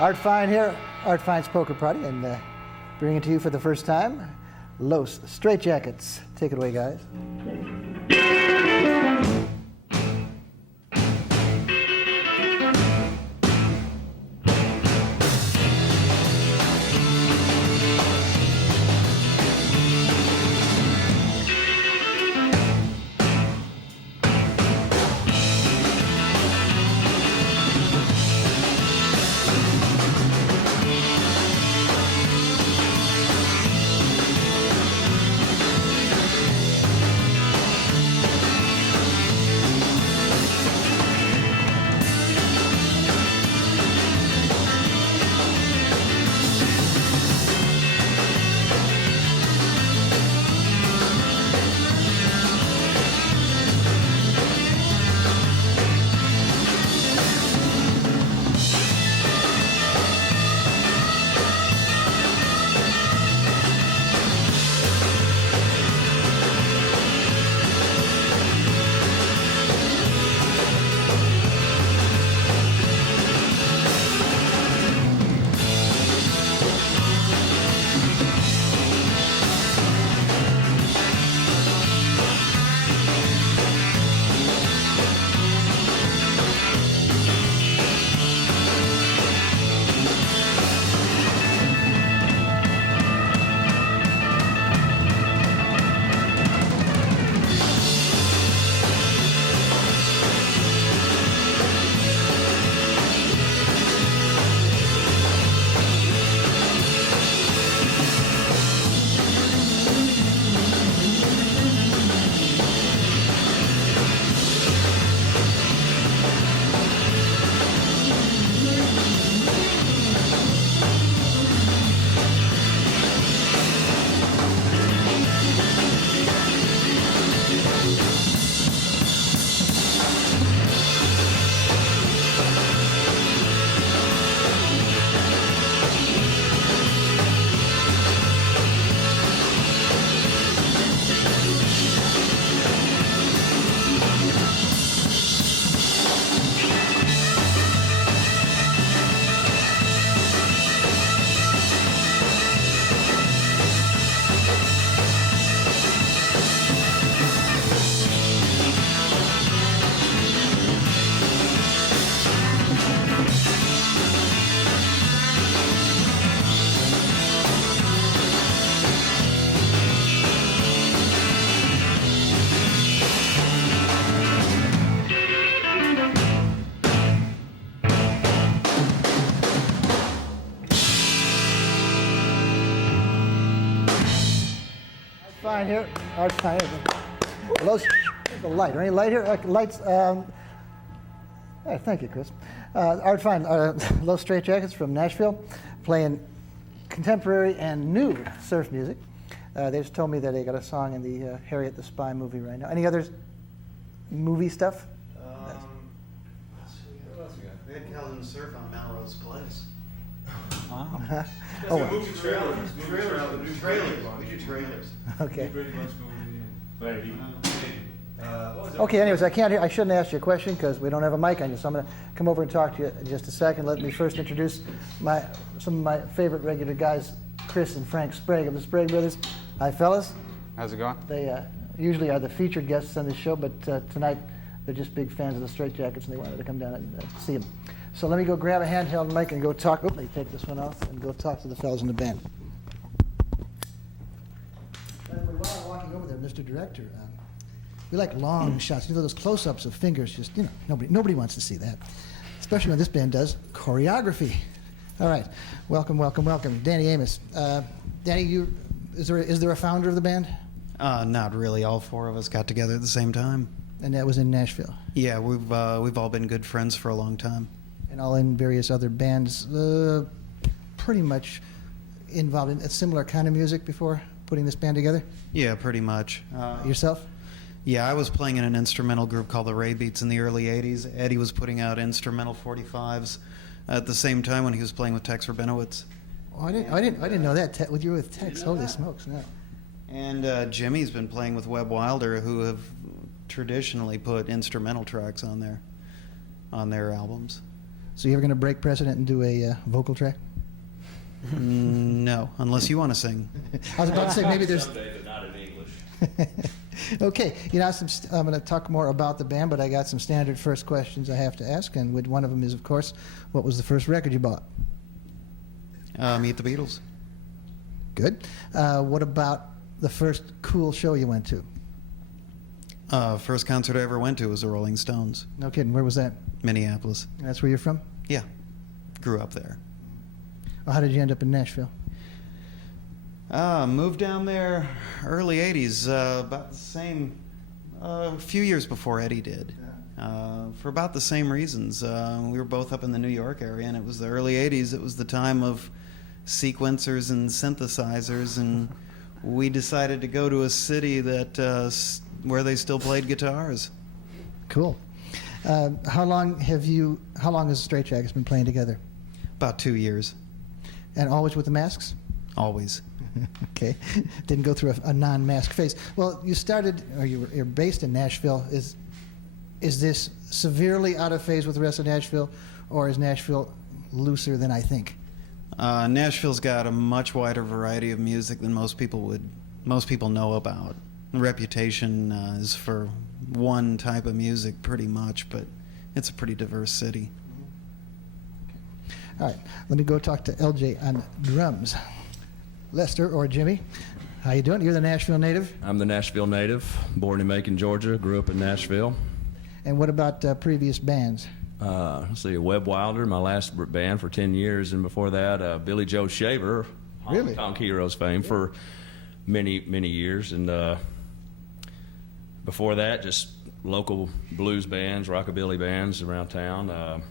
Art Fein here, Art Fein's Poker Party, and bringing it to you for the first time, Los Straightjackets. Take it away, guys. Fein here, Art Fein. Los, the light. Any light here? Lights. Thank you, Chris. Art Fein, Los Straightjackets from Nashville, playing contemporary and new surf music. They just told me that they got a song in the Harriet the Spy movie right now. Any other movie stuff? Let's see, what else we got? We had Calvin Surf on Melrose Place. Wow. Oh, movie trailers. We do trailers. Okay. Brady Bunch movie. Okay. Anyways, I shouldn't ask you a question because we don't have a mic on you, so I'm going to come over and talk to you in just a second. Let me first introduce some of my favorite regular guys, Chris and Frank Sprague of the Sprague Brothers. Hi, fellas. How's it going? They usually are the featured guests on this show, but tonight they're just big fans of the Straightjackets and they wanted to come down and see them. So let me go grab a handheld mic and go talk. Let me take this one off and go talk to the fellas in the band. While I'm walking over there, Mr. Director, we like long shots. You know those close-ups of fingers. Just nobody wants to see that, especially when this band does choreography. All right, welcome, Danny Amos. Danny, is there a founder of the band? Not really. All four of us got together at the same time. And that was in Nashville. Yeah, we've all been good friends for a long time. And all in various other bands, pretty much involved in a similar kind of music before putting this band together? Yeah, pretty much. Yourself? Yeah, I was playing in an instrumental group called the Ray Beats in the early 80s. Eddie was putting out instrumental 45s at the same time when he was playing with Tex Rabinowitz. Oh, I didn't know that. You were with Tex. Holy smokes, no. And Jimmy's been playing with Webb Wilder, who have traditionally put instrumental tracks on their albums. So you ever going to break precedent and do a vocal track? No, unless you want to sing. I was about to say maybe there's. Someday, but not in English. Okay, I'm going to talk more about the band, but I got some standard first questions I have to ask, and one of them is, of course, what was the first record you bought? Meet the Beatles. Good. What about the first cool show you went to? First concert I ever went to was the Rolling Stones, No kidding. Where was that? Minneapolis. That's where you're from? Yeah, grew up there. Well, how did you end up in Nashville? Moved down there early 80s, about the same, a few years before Eddie did. For about the same reasons. We were both up in the New York area, and it was the early 80s. It was the time of sequencers and synthesizers, and we decided to go to a city that where they still played guitars. Cool. How long has the Straitjackets been playing together? About 2 years, And always with the masks? always. Okay. Didn't go through a non-mask phase. Well, you started, or you're based in Nashville. Is this severely out of phase with the rest of Nashville, or is Nashville looser than I think? Nashville's got a much wider variety of music than most people know about. The reputation is for one type of music pretty much, but it's a pretty diverse city. All right. Let me go talk to LJ on drums. Lester or Jimmy, how you doing? You're the Nashville native. I'm the Nashville native, born in Macon, Georgia, grew up in Nashville. And what about previous bands? Let's see, Webb Wilder, my last band for 10 years, and before that, Billy Joe Shaver, Really? Tonk Heroes fame for many, many years. And before that, just local blues bands, rockabilly bands around town.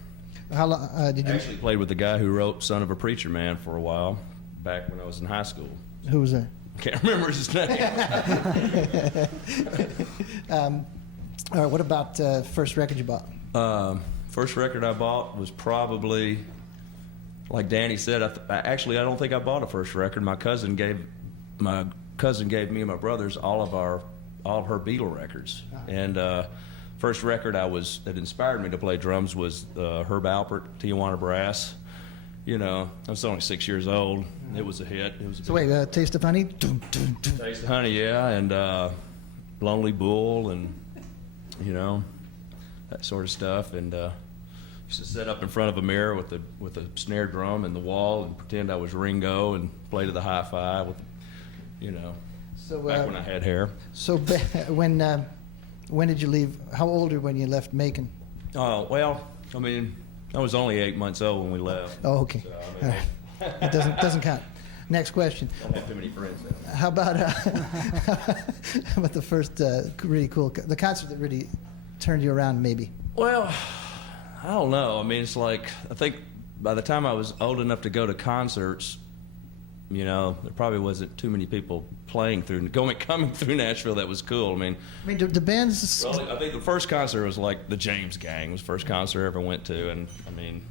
How long did you? Actually played with the guy who wrote Son of a Preacher Man for a while, back when I was in high school. Who was that? Can't remember his name. All right. What about first record you bought? First record I bought was probably, like Danny said, actually I don't think I bought a first record. My cousin gave me and my brothers all of her Beatle records. And first record that inspired me to play drums was Herb Alpert, Tijuana Brass. You know, I was only 6 years old. It was a hit. It was a So wait, Taste of Honey? Dun, dun, dun. Taste of Honey, yeah, and Lonely Bull, and you know, that sort of stuff. And used to sit up in front of a mirror with a snare drum in the wall and pretend I was Ringo and play to the hi-fi with, you know, So back when I had hair. So when did you leave? How old were you when you left Macon? Oh well, I mean, I was only 8 months old when we left. Oh, okay. So, I All mean, right. It doesn't count. Next question. I don't have too many friends now. How about the first really cool the concert that really turned you around? Maybe. Well, I don't know. I mean, it's like, I think by the time I was old enough to go to concerts, you know, there probably wasn't too many people coming through Nashville that was cool. I mean, the bands. really, I think the first concert was like the James Gang was the first concert I ever went to, and I mean,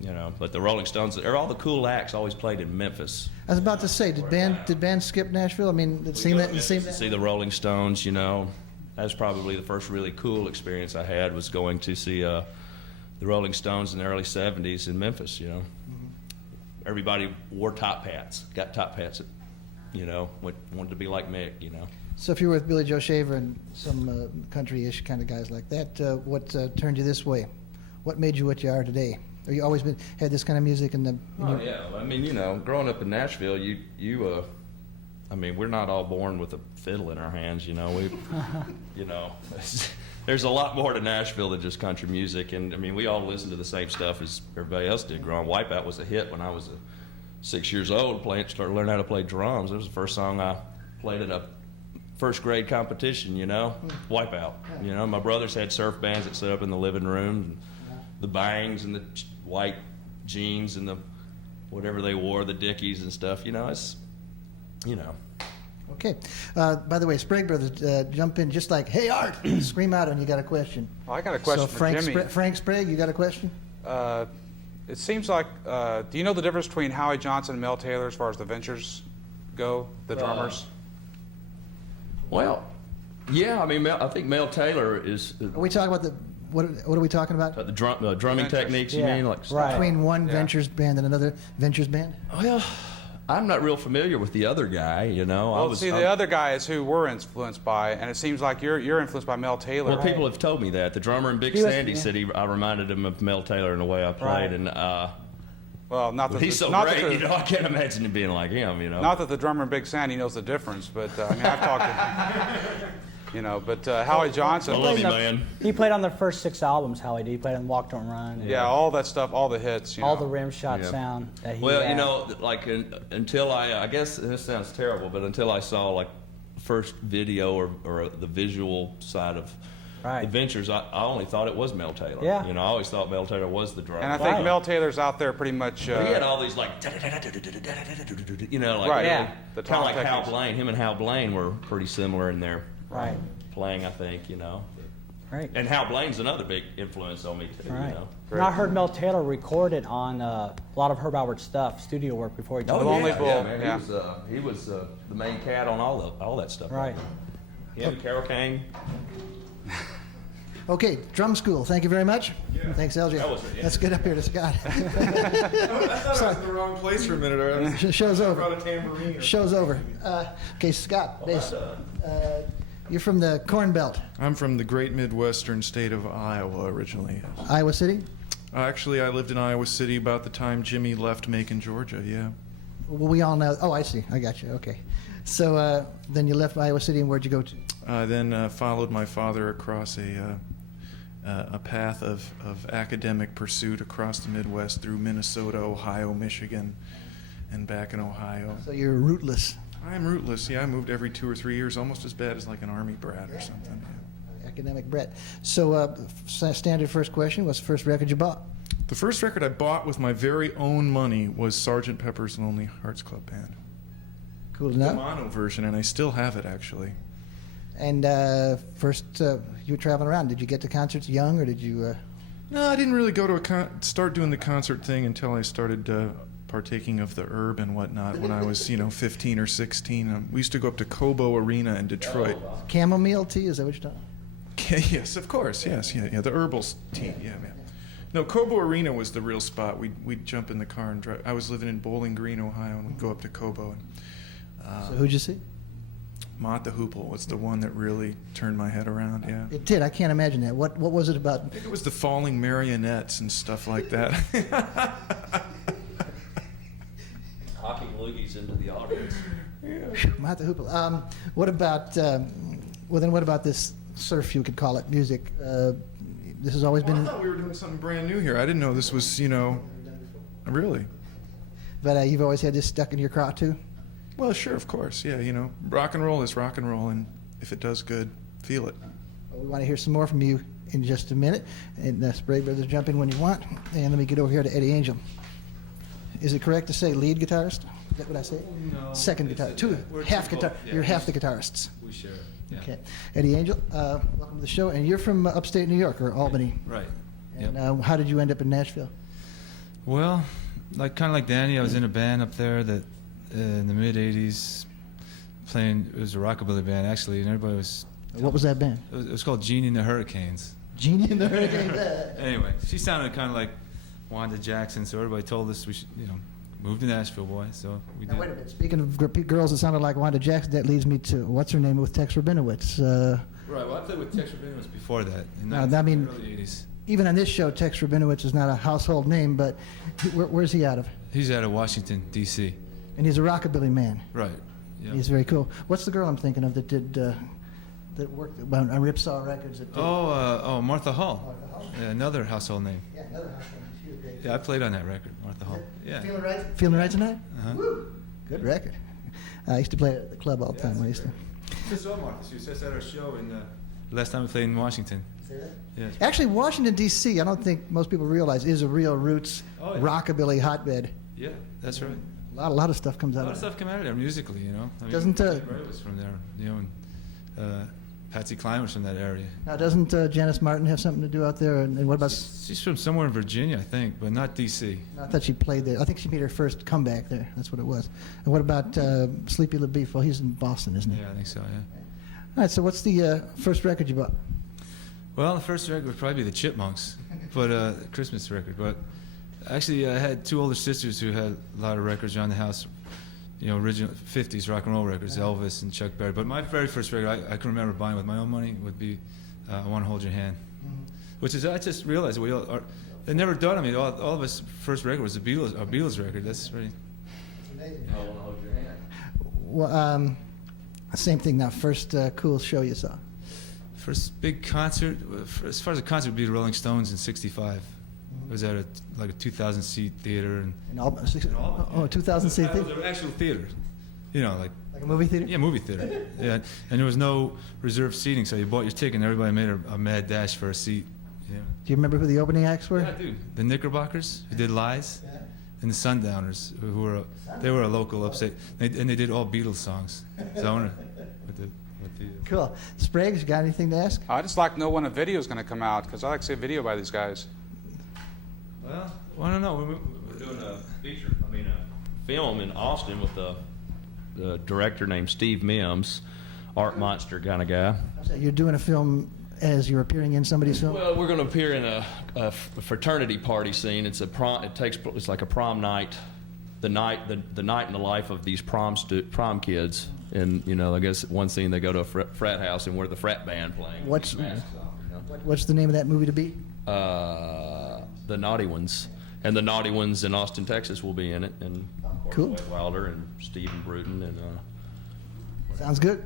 you know, but the Rolling Stones, all the cool acts always played in Memphis. I was about to say, did bands skip Nashville? I mean, it seemed To see the Rolling Stones, you know, that was probably the first really cool experience I had, was going to see the Rolling Stones in the early '70s in Memphis. You know, everybody wore top hats, got top hats, you know, wanted to be like Mick, you know. So if you were with Billy Joe Shaver and some country-ish kind of guys like that, what turned you this way? What made you what you are today? Or you always had this kind of music in Oh yeah, I mean, you know, growing up in Nashville, I mean, we're not all born with a fiddle in our hands, you know. You know, there's a lot more to Nashville than just country music, and I mean, we all listened to the same stuff as everybody else did growing. Wipeout was a hit when I was 6 years old. Started learning how to play drums. It was the first song I played at a first grade competition. You know, Wipeout. You know, my brothers had surf bands that set up in the living room, and the bangs and the white jeans and the whatever they wore, the Dickies and stuff. You know, it's, you know. Okay. By the way, Sprague Brothers, jump in just like, hey, Art, scream out when you got a question. Well, I got a question So for Jimmy. Frank Sprague, you got a question? It seems like, do you know the difference between Howie Johnson and Mel Taylor as far as the Ventures go, the drummers? Well, yeah, I mean, I think Mel Taylor is. Are we talking about what are we talking about? The drumming Ventures. techniques, you Yeah, mean? Like, right. Between one Yeah. Ventures band and another Ventures band? Well, I'm not real familiar with the other guy, you know. Well, the other guy is who we're influenced by, and it seems like you're influenced by Mel Taylor. Well, people have told me that. The drummer in Big He was- Sandy yeah. said I reminded him of Mel Taylor in the way I played, Right. and Well, not that he's so not great, that you know, I can't imagine him being like him, you know. Not that the drummer in Big Sandy knows the difference, but I mean, I've talked to you know. But Howie Johnson, I love you, Played man. He played on the first 6 albums, Howie did. He played on Walk Don't Run. And yeah, all that stuff, all the hits, you all know. the rim shot Yeah. sound that he Well, had. you know, like until I guess this sounds terrible, but until I saw like first video or the visual side of Right. the Ventures, I only thought it was Mel Taylor. Yeah. You know, I always thought Mel Taylor was the drummer. And I think Right. Mel Taylor's out there pretty much. But he had all these like, you know, like Right. Yeah. The kind of like tom Hal techniques. Blaine. Him and Hal Blaine were pretty similar in their Right. playing, I think, you know. Right. And Hal Blaine's another big influence on me too. Right. You know. And I heard Mel Taylor recorded on a lot of Herb Alpert stuff, studio work before he took The Lonely Bull, man. yeah. He was the main cat on all that stuff. Right. Him, Carol Kane. Okay, drum school. Thank you very much. Thanks, LJ. That was it, yeah. Let's get up here to Scott. I thought I was in the wrong place for a minute. I was Show's over. brought a tambourine. Show's over. Okay, Scott, bass. You're from the Corn Belt, I'm from the great Midwestern state of Iowa originally. Iowa City. Actually, I lived in Iowa City about the time Jimmy left Macon, Georgia, yeah. Well, we all know. Oh, I see. I got you. Okay. So then you left Iowa City, and where'd you go to? I then followed my father across a path of academic pursuit across the Midwest through Minnesota, Ohio, Michigan, and back in Ohio. So you're rootless. I'm rootless, yeah. I moved every 2 or 3 years, almost as bad as like an army brat or something. Academic Brett. So standard first question, what's the first record you bought? The first record I bought with my very own money was Sgt. Pepper's Lonely Hearts Club Band. Cool The enough. mono version, and I still have it actually. And first, you were traveling around. Did you get to concerts young, or did you? No, I didn't really go to start doing the concert thing until I started partaking of the herb and whatnot when I was, 15 or 16. We used to go up to Cobo Arena in Detroit. Chamomile tea? Is that what you're talking? Yes, of course. Yes, yeah, the herbal tea. Yeah, man. No, Cobo Arena was the real spot. We'd jump in the car and drive. I was living in Bowling Green, Ohio, and we'd go up to Cobo. And, So who'd you see? Mott the Hoople was the one that really turned my head around. Yeah. It did. I can't imagine that. What was it about? I think it was the falling marionettes and stuff like that. Hocking loogies into the audience. Mott the Hoople. What about? Well, then what about this surf? You could call it music. This has always Well, I been. thought we were doing something brand new here. I didn't know this was, really. But you've always had this stuck in your craw too. Well, sure, of course. Yeah, rock and roll is rock and roll, and if it does good, feel it. Well, we want to hear some more from you in just a minute. And Spray Brothers, jump in when you want. And let me get over here to Eddie Angel. Is it correct to say lead guitarist? Is that what I say? No. Second guitar. Half guitar. Yeah, You're half the guitarists. We share it. Yeah. Okay. Eddie Angel, welcome to the show. And you're from upstate New York, or Albany. Right. And Yep. how did you end up in Nashville? Well, kind of like Danny, I was in a band up there that in the mid '80s, playing. It was a rockabilly band actually, and everybody was. What was that band? It was called Genie and the Hurricanes. Genie and the Hurricane. Anyway, she sounded kind of like Wanda Jackson, so everybody told us we should, move to Nashville, boy. So we Now, did. wait a minute. Speaking of girls that sounded like Wanda Jackson, that leads me to what's her name with Tex Rabinowitz. Right. Well, I played with Tex Rabinowitz before that. In I the mean- early '80s. Even on this show, Tex Rabinowitz is not a household name, but where's he out of? He's out of Washington D.C. And he's a rockabilly man. Right. Yeah. He's very cool. What's the girl I'm thinking of that did that worked on Ripsaw Records? That did, Martha Hall. Martha Hall. Yeah, another household name. Yeah, another household. She was great. Yeah, I played on that record, Martha Hall. Yeah. Feeling right? Feeling right tonight? Uh-huh. Woo! Good record. I used to play at the club all the time. I used to. Just saw Martha. She was just at our show in last time we played in Washington. Yeah. Actually, Washington D.C. I don't think most people realize is a real roots Oh, yeah. rockabilly hotbed. Yeah, that's right. A lot of stuff comes A out lot of of there. stuff came out of there musically, I mean, Doesn't, Ray was from there, and Patsy Cline was from that area. Now, doesn't Janice Martin have something to do out there? And what about? She's from somewhere in Virginia, I think, but not D.C. I thought she played there. I think she made her first comeback there. That's what it was. And what about Sleepy LaBeef? Well, he's in Boston, isn't he? Yeah, I think so. Yeah. All right. So, what's the first record you bought? Well, the first record would probably be the Chipmunks, but Christmas record. But actually, I had two older sisters who had a lot of records around the house. You know, original 50s rock and roll records, Elvis and Chuck Berry. But my very first record I can remember buying with my own money would be I Want to Hold Your Hand, which is, I just realized we all are, they never done. I mean, all of us first record was a Beatles record. That's really. I want to hold your hand. Well, same thing now. First cool show you saw. First big concert, as far as a concert, would be the Rolling Stones in '65. It was at like a 2,000 seat theater. In Albany. Oh, 2,000 seat It was theater. an actual theater, you know, like A movie theater? Yeah, movie theater. Yeah, and there was no reserved seating, so you bought your ticket, and everybody made a mad dash for a seat. Yeah. Do you remember who the opening acts were? Yeah, I do. The Knickerbockers, who did Lies, and the Sundowners, who were a local upstate, and they did all Beatles songs. So I wonder what the Cool. Spragues, you got anything to ask? I just like to know when a video is going to come out, because I like to see a video by these guys. Well, I don't know. We're doing a film in Austin with the director named Steve Mims, art monster kind of guy. You're doing a film as you're appearing in somebody's film? Well, we're going to appear in a fraternity party scene. It's it's like a prom night, the night in the life of these prom kids. And I guess one scene they go to a frat house and we're the frat band playing. What's the name of that movie to be? The Naughty Ones. And the Naughty Ones in Austin, Texas will be in it. And cool. Wade Wilder and Stephen Bruton. And sounds good.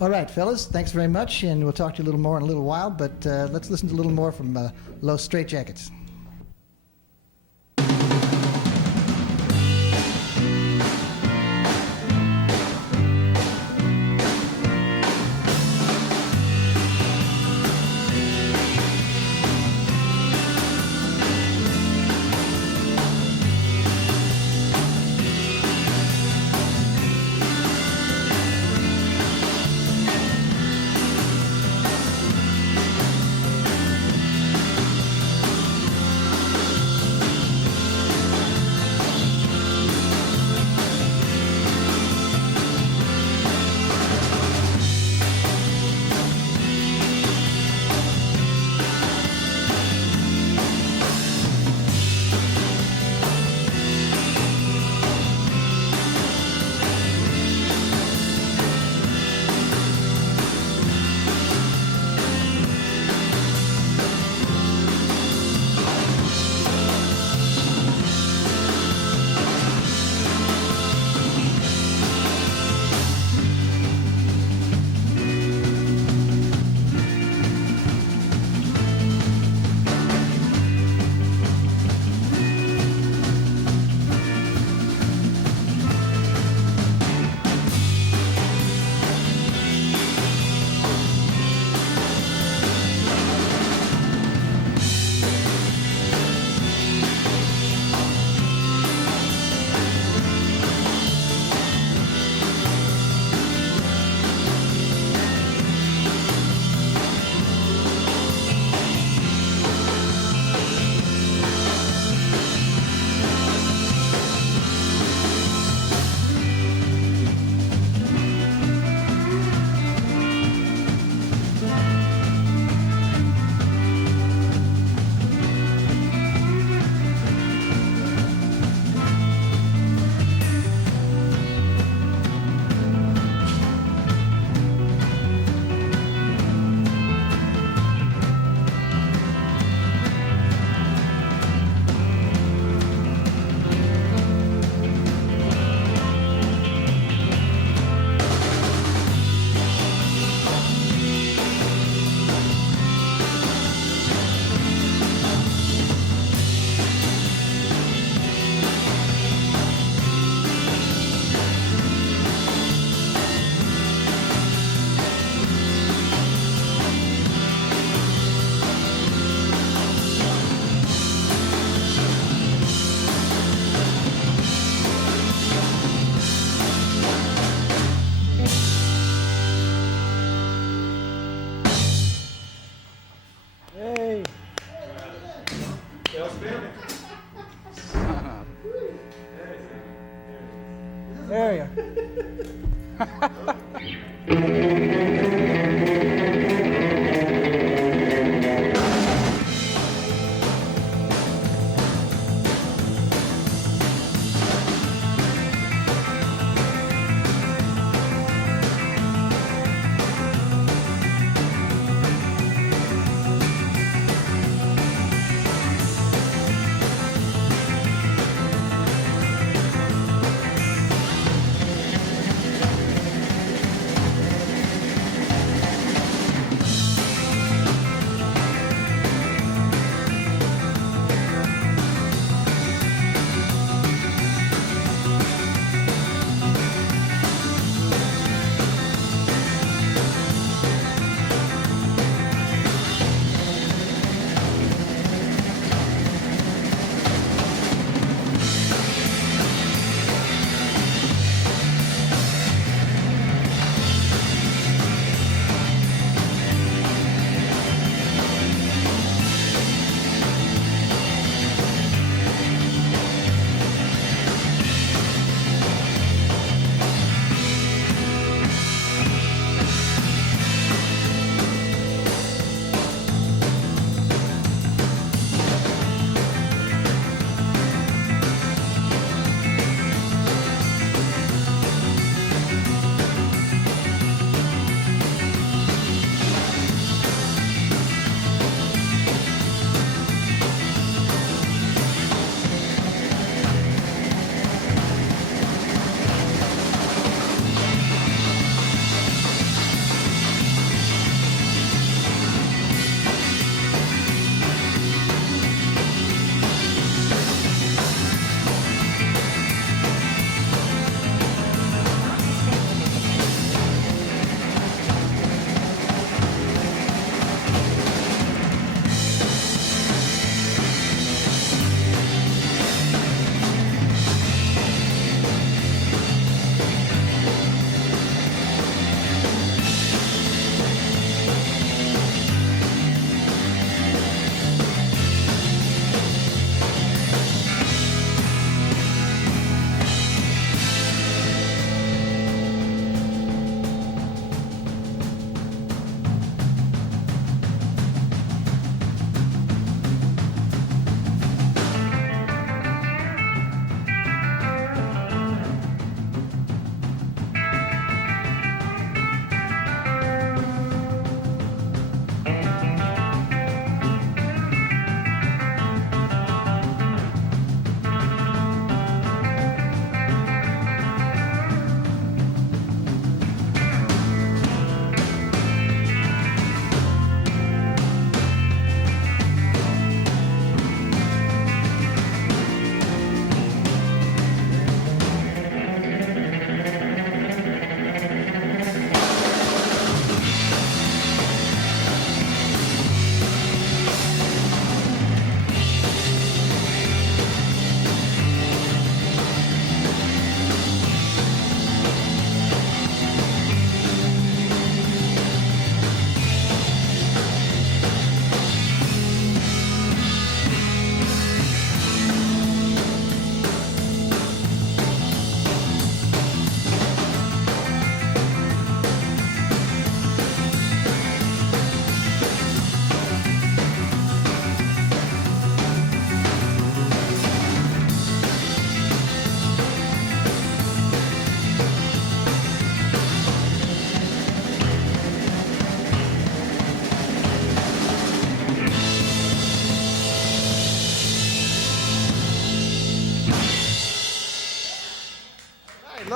All right, fellas, thanks very much, and we'll talk to you a little more in a little while, but let's listen to a little more from Los Straightjackets.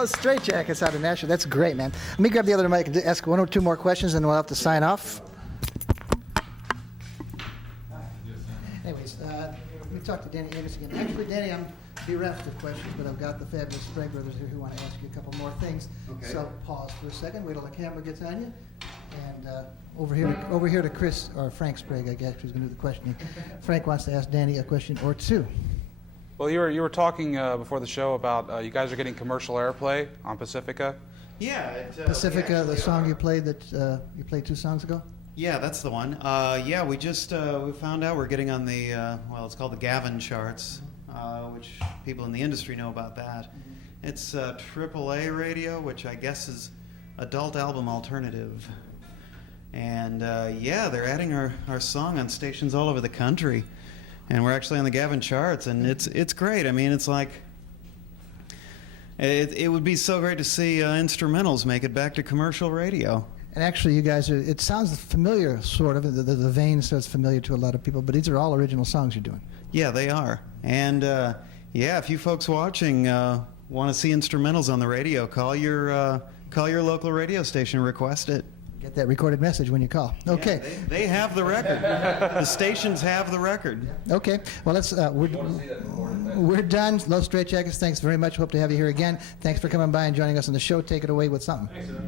Los Straightjackets out of Nashville. That's great, man. Let me grab the other mic and ask one or two more questions, and we'll have to sign off. Anyways, let me talk to Danny Amos again. Actually, Danny, I'm bereft of questions, but I've got the fabulous Sprague brothers here who want to ask you a couple more things. Okay. So pause for a second, wait till the camera gets on you. And over here to Chris, or Frank Sprague, I guess, who's going to do the questioning. Frank wants to ask Danny a question or two. Well, you were talking before the show about you guys are getting commercial airplay on Pacifica. Yeah. Pacifica, the song you played that you played 2 songs ago? Yeah, that's the one. Yeah, we just we found out we're getting on the well, it's called the Gavin charts, which people in the industry know about that. It's AAA radio, which I guess is adult album alternative. And yeah, they're adding our song on stations all over the country, and we're actually on the Gavin charts, and it's great. I mean, it's like it would be so great to see instrumentals make it back to commercial radio. And actually, you guys it sounds familiar, sort of. The vein sounds familiar to a lot of people, but these are all original songs you're doing. Yeah, they are. And yeah, if you folks watching want to see instrumentals on the radio, call your local radio station, request it. Get that recorded message when you call. Okay. Yeah, they have the record. The stations have the record. Okay. Well, let's. We're done. Los Straightjackets, thanks very much. Hope to have you here again. Thanks for coming by and joining us on the show. Take it away with something. Thanks, sir.